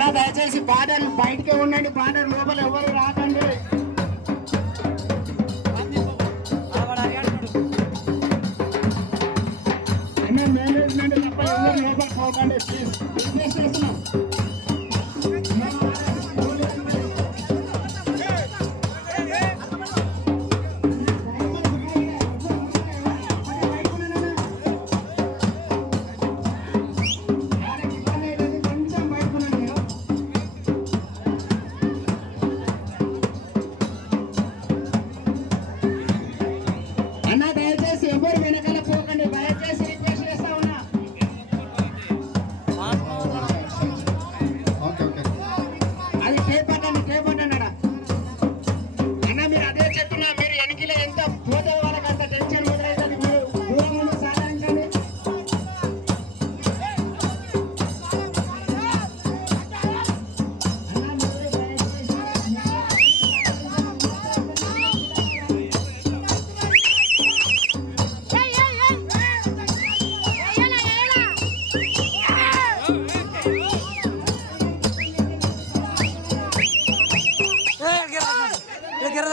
అన్న దయచేసి బార్డర్ బయటకే ఉండండి, బార్డర్ లోపల ఎవరు రాకండి. అన్న మేనేజ్మెంట్ తప్ప ఎవరు లోపల పోకండి ప్లీజ్, రిక్వెస్ట్ చేస్తున్నాం. అన్న దయచేసి ఎవరు వెనకాల పోకండి, దయచేసి రిక్వెస్ట్ చేస్తా ఉన్నా. అది టేప్ అన్నాడా అన్న, మీరు అదే చెప్తున్నా. మీరు వెనకలో ఎంత పోతే వాళ్ళకి అంత టెన్షన్ మొదలవుతుంది. మీరు దూరం నుండి సాధించండి. గిర్ర